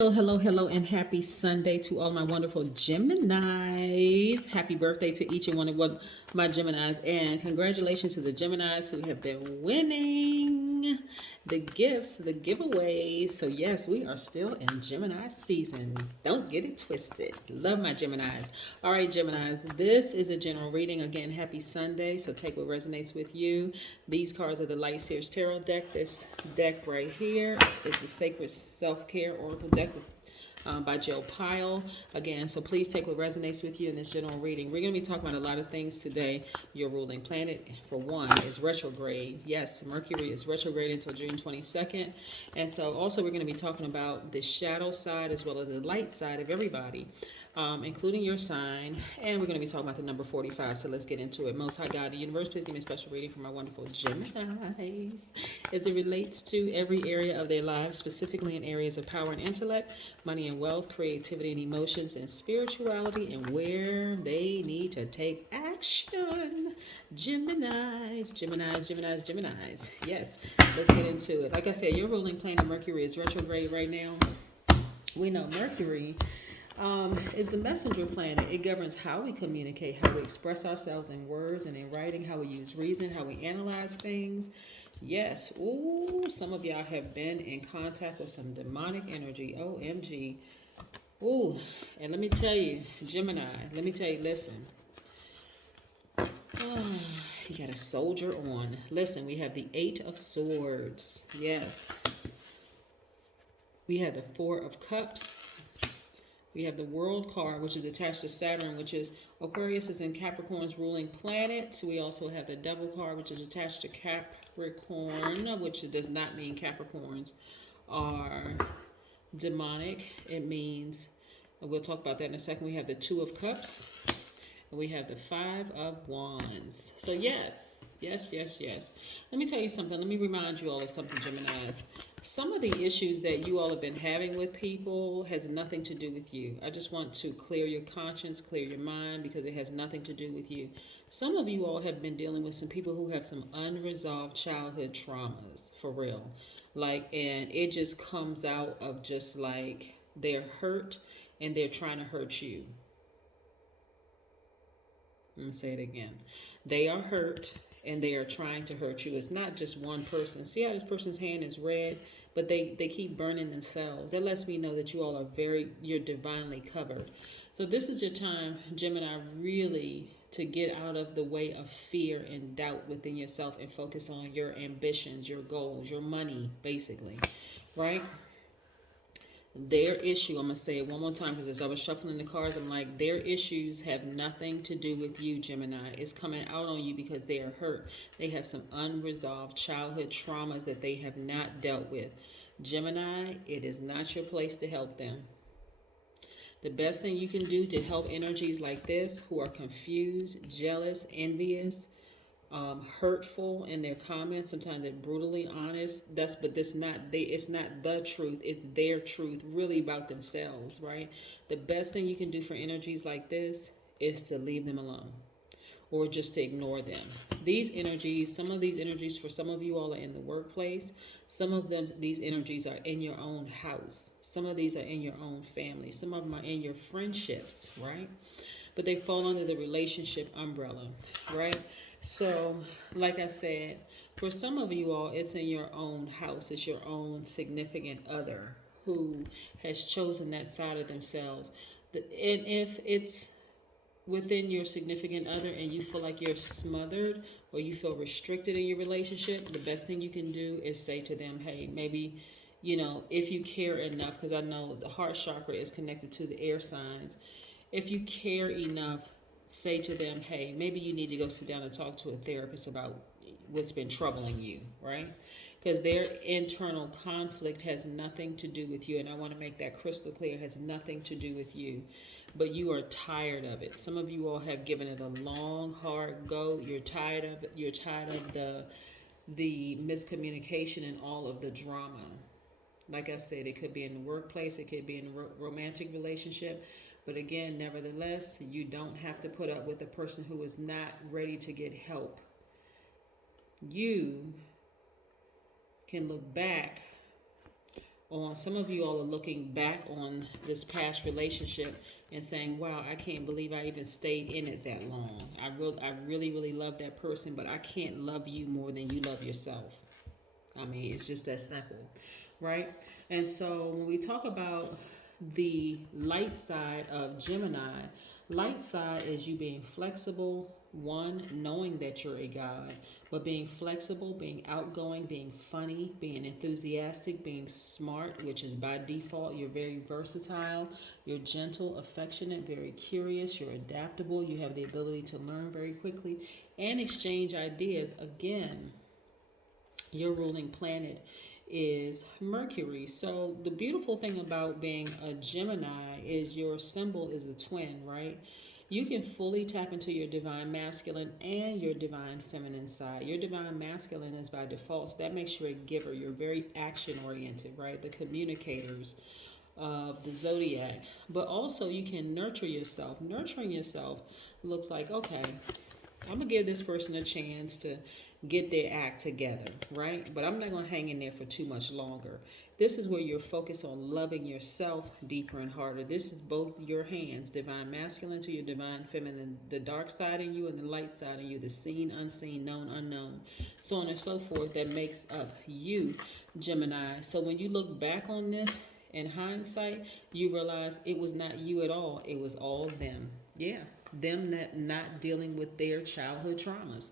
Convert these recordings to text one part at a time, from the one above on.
Hello, and happy Sunday to all my wonderful Geminis. Happy birthday to each and one of my Geminis, and congratulations to the Geminis who have been winning the gifts, the giveaways. So, yes, we are still in Gemini season. Don't get it twisted. Love my Geminis. All right, Geminis, this is a general reading. Again, happy Sunday. So, take what resonates with you. These cards are the Light Seers Tarot deck. This deck right here is the Sacred Self Care Oracle deck by Jill Pyle. Again, so please take what resonates with you in this general reading. We're going to be talking about a lot of things today. Your ruling planet, for one, is retrograde. Yes, Mercury is retrograde until June 22nd. And so also we're going to be talking about the shadow side as well as the light side of everybody. Including your sign, and we're going to be talking about the number 45. So let's get into it. Most High God, the universe, please give me a special reading for my wonderful Geminis as it relates to every area of their lives, specifically in areas of power and intellect, money and wealth, creativity and emotions, and spirituality, and where they need to take action. Geminis. Yes, let's get into it. Like I said, your ruling planet Mercury is retrograde right now. We know Mercury is the messenger planet. It governs how we communicate, how we express ourselves in words and in writing, how we use reason, how we analyze things. Yes. Ooh, some of y'all have been in contact with some demonic energy. OMG. Ooh, and let me tell you, Gemini, listen. You got a soldier on. Listen, we have the Eight of Swords. Yes. We have the Four of Cups. We have the World card, which is attached to Saturn, which is Aquarius is in Capricorn's ruling planet. We also have the Devil card, which is attached to Capricorn, which does not mean Capricorns are demonic. It means, we'll talk about that in a second. We have the Two of Cups, and we have the Five of Wands. So yes. Let me tell you something. Let me remind you all of something, Geminis. Some of the issues that you all have been having with people has nothing to do with you. I just want to clear your conscience, clear your mind, because it has nothing to do with you. Some of you all have been dealing with some people who have some unresolved childhood traumas, for real. And it just comes out of just like they're hurt and they're trying to hurt you. Let me say it again. They are hurt and they are trying to hurt you. It's not just one person. See how this person's hand is red, but they keep burning themselves. That lets me know that you all are you're divinely covered. So this is your time, Gemini, really to get out of the way of fear and doubt within yourself and focus on your ambitions, your goals, your money, basically, right? Their issue, I'm going to say it one more time because as I was shuffling the cards, I'm like, their issues have nothing to do with you, Gemini. It's coming out on you because they are hurt. They have some unresolved childhood traumas that they have not dealt with. Gemini, it is not your place to help them. The best thing you can do to help energies like this who are confused, jealous, envious, hurtful in their comments. Sometimes they're brutally honest. It's not the truth. It's their truth, really about themselves, right? The best thing you can do for energies like this is to leave them alone, or just to ignore them. Some of these energies for some of you all are in the workplace. Some of these energies are in your own house. Some of these are in your own family. Some of them are in your friendships, right? But they fall under the relationship umbrella, right? So, like I said, for some of you all, it's in your own house. It's your own significant other who has chosen that side of themselves. And if it's within your significant other and you feel like you're smothered or you feel restricted in your relationship, the best thing you can do is say to them, hey, maybe, if you care enough, because I know the heart chakra is connected to the air signs. If you care enough, say to them, hey, maybe you need to go sit down and talk to a therapist about what's been troubling you, right? Because their internal conflict has nothing to do with you. And I want to make that crystal clear. It has nothing to do with you. But you are tired of it. Some of you all have given it a long, hard go. You're tired of it. You're tired of the miscommunication and all of the drama. Like I said, it could be in the workplace. It could be in a romantic relationship. But again, nevertheless, you don't have to put up with a person who is not ready to get help. You can look back on, some of you all are looking back on this past relationship and saying, wow, I can't believe I even stayed in it that long. I really, really love that person, but I can't love you more than you love yourself. I mean, it's just that simple, right? And so when we talk about the light side of Gemini, light side is you being flexible, one, knowing that you're a God, but being flexible, being outgoing, being funny, being enthusiastic, being smart, which is by default, you're very versatile, you're gentle, affectionate, very curious, you're adaptable, you have the ability to learn very quickly and exchange ideas. Again, your ruling planet is Mercury. So the beautiful thing about being a Gemini is your symbol is a twin, right? You can fully tap into your divine masculine and your divine feminine side. Your divine masculine is by default, so that makes you a giver. You're very action oriented, right? The communicators of the Zodiac. But also you can nurture yourself. Nurturing yourself looks like, okay, I'm gonna give this person a chance to get their act together, right? But I'm not gonna hang in there for too much longer. This is where you're focused on loving yourself deeper and harder. This is both your hands, divine masculine to your divine feminine, the dark side in you and the light side in you, the seen, unseen, known, unknown, so on and so forth. That makes up you, Gemini. So when you look back on this in hindsight, you realize it was not you at all. It was all them. Yeah, them that not dealing with their childhood traumas.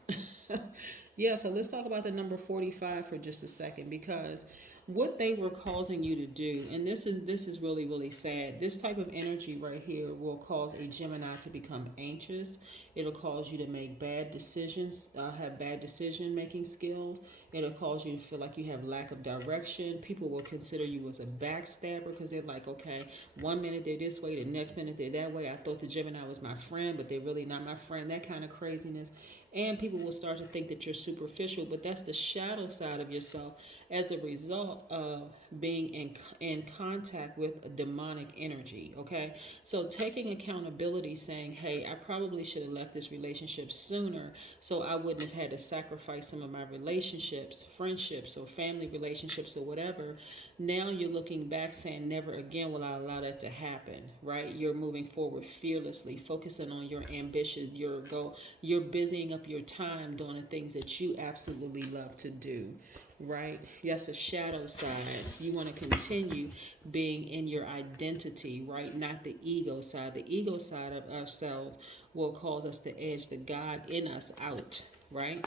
Yeah, so let's talk about the number 45 for just a second, because what they were causing you to do, and this is really, really sad. This type of energy right here will cause a Gemini to become anxious. It'll cause you to make bad decisions, have bad decision making skills. It'll cause you to feel like you have lack of direction. People will consider you as a backstabber because they're like, okay, one minute they're this way, the next minute they're that way. I thought the Gemini was my friend, but they're really not my friend. That kind of craziness. And people will start to think that you're superficial, but that's the shadow side of yourself as a result of being in contact with a demonic energy, okay? So taking accountability, saying, hey, I probably should have left this relationship sooner so I wouldn't have had to sacrifice some of my relationships, friendships, or family relationships or whatever. Now you're looking back saying, never again will I allow that to happen, right? You're moving forward fearlessly, focusing on your ambitions, your goal. You're busying up your time doing the things that you absolutely love to do, right? That's a shadow side. You want to continue being in your identity, right? Not the ego side. The ego side of ourselves will cause us to edge the God in us out, right?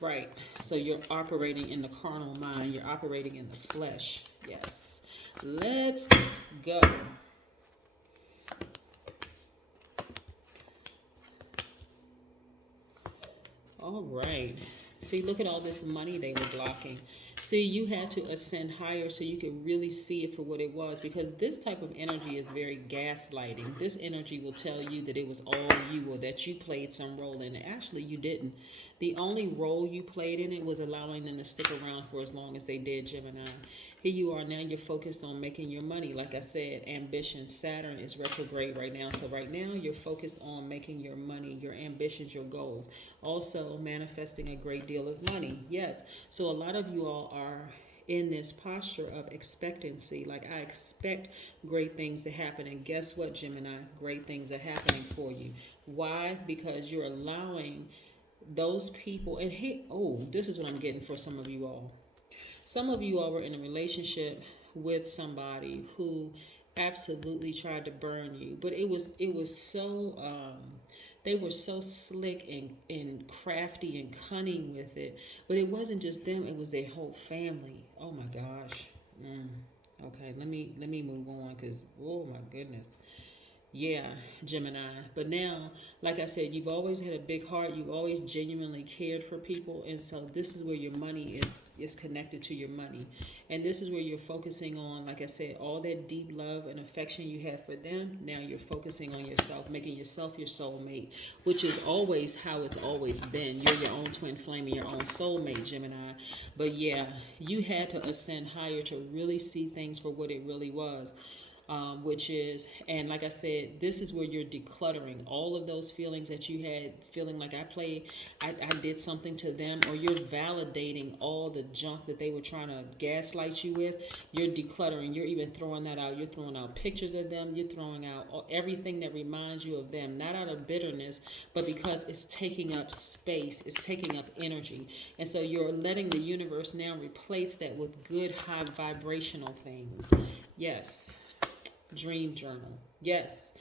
Right. So you're operating in the carnal mind. You're operating in the flesh. Yes. Let's go. All right. See, look at all this money they were blocking. See, you had to ascend higher so you could really see it for what it was, because this type of energy is very gaslighting. This energy will tell you that it was all you, or that you played some role in it. Actually, you didn't. The only role you played in it was allowing them to stick around for as long as they did, Gemini. Here you are now, you're focused on making your money. Like I said, ambition. Saturn is retrograde right now. So right now you're focused on making your money, your ambitions, your goals. Also manifesting a great deal of money. Yes. So a lot of you all are in this posture of expectancy. Like, I expect great things to happen. And guess what, Gemini? Great things are happening for you. Why? Because you're allowing those people, and hey, oh, this is what I'm getting for some of you all. Some of you all were in a relationship with somebody who absolutely tried to burn you, but it was so they were so slick and crafty and cunning with it. But it wasn't just them; it was their whole family. Oh my gosh. Okay, let me move on, because oh my goodness. Yeah, Gemini. But now, like I said, you've always had a big heart. You've always genuinely cared for people, and so this is where your money is connected to your money, and this is where you're focusing on. Like I said, all that deep love and affection you have for them. Now you're focusing on yourself, making yourself your soulmate, which is always how it's always been. You're your own twin flame and your own soulmate, Gemini. But yeah, you had to ascend higher to really see things for what it really was. which is, and like I said, this is where you're decluttering all of those feelings that you had, feeling like I did something to them, or you're validating all the junk that they were trying to gaslight you with. You're decluttering. You're even throwing that out. You're throwing out pictures of them. You're throwing out everything that reminds you of them, not out of bitterness, but because it's taking up space, it's taking up energy. And so you're letting the universe now replace that with good, high vibrational things. Yes. Dream journal. Yes.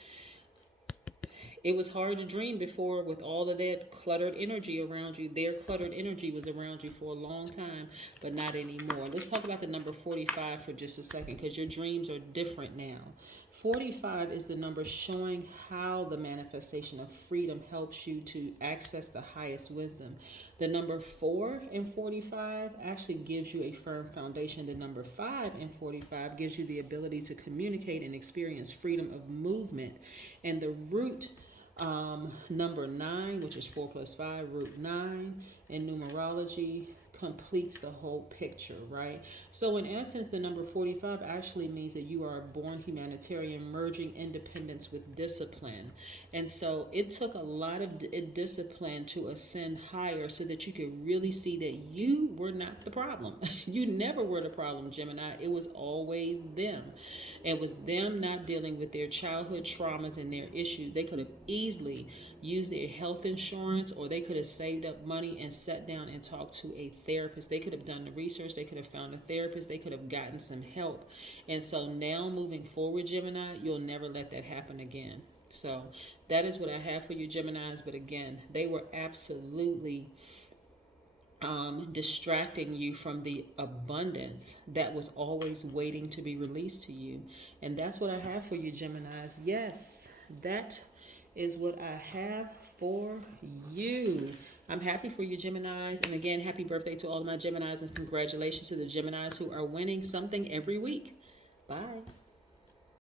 It was hard to dream before with all of that cluttered energy around you. Their cluttered energy was around you for a long time, but not anymore. Let's talk about the number 45 for just a second, because your dreams are different now. 45 is the number showing how the manifestation of freedom helps you to access the highest wisdom. The number 4 in 45 actually gives you a firm foundation. The number 5 in 45 gives you the ability to communicate and experience freedom of movement. And the root number 9, which is 4 plus 5, root 9 in numerology, completes the whole picture, right? So in essence, the number 45 actually means that you are a born humanitarian, merging independence with discipline. And so it took a lot of discipline to ascend higher so that you could really see that you were not the problem. You never were the problem, Gemini. It was always them. It was them not dealing with their childhood traumas and their issues. They could have easily used their health insurance, or they could have saved up money and sat down and talked to a therapist. They could have done the research. They could have found a therapist. They could have gotten some help. And so now moving forward, Gemini, you'll never let that happen again. So that is what I have for you, Geminis. But again, they were absolutely distracting you from the abundance that was always waiting to be released to you. And that's what I have for you, Geminis. Yes, that is what I have for you. I'm happy for you, Geminis. And again, happy birthday to all of my Geminis, and congratulations to the Geminis who are winning something every week. Bye.